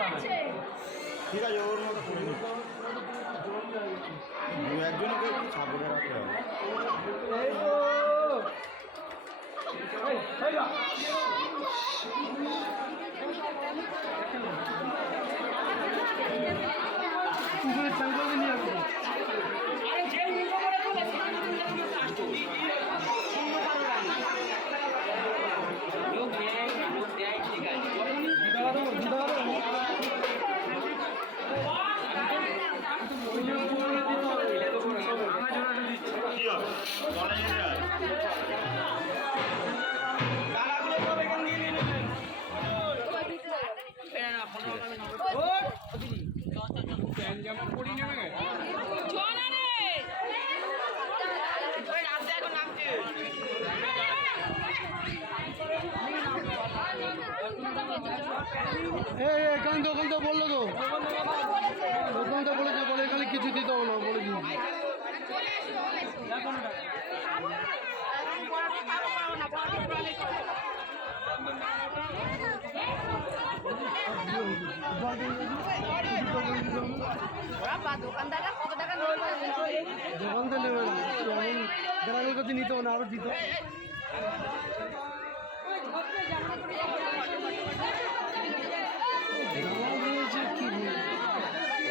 ঠিক আছে ওর মতো করে দু একজনকে একটু সাপোর্টে রাখতে হবে। পুকুরের চাঙ্গলকে নিয়ে আসবো। এখান তো বললো তো ওখান তো বলেছে বলে এখানে কিছু দিতে হলো বলে দিন। দোকান তো নেবে না গ্রামের কাছে নিতে হবে না আরো দিত।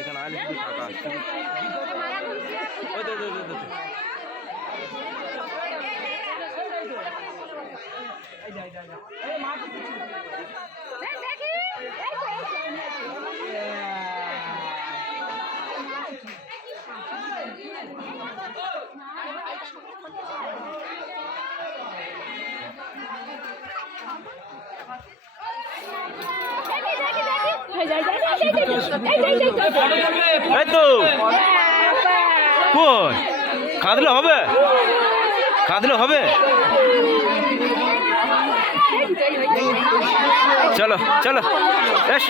এখানে আলি টাকা এই তো কই কাঁদলে হবে কাঁদলে হবে চলো চলো এস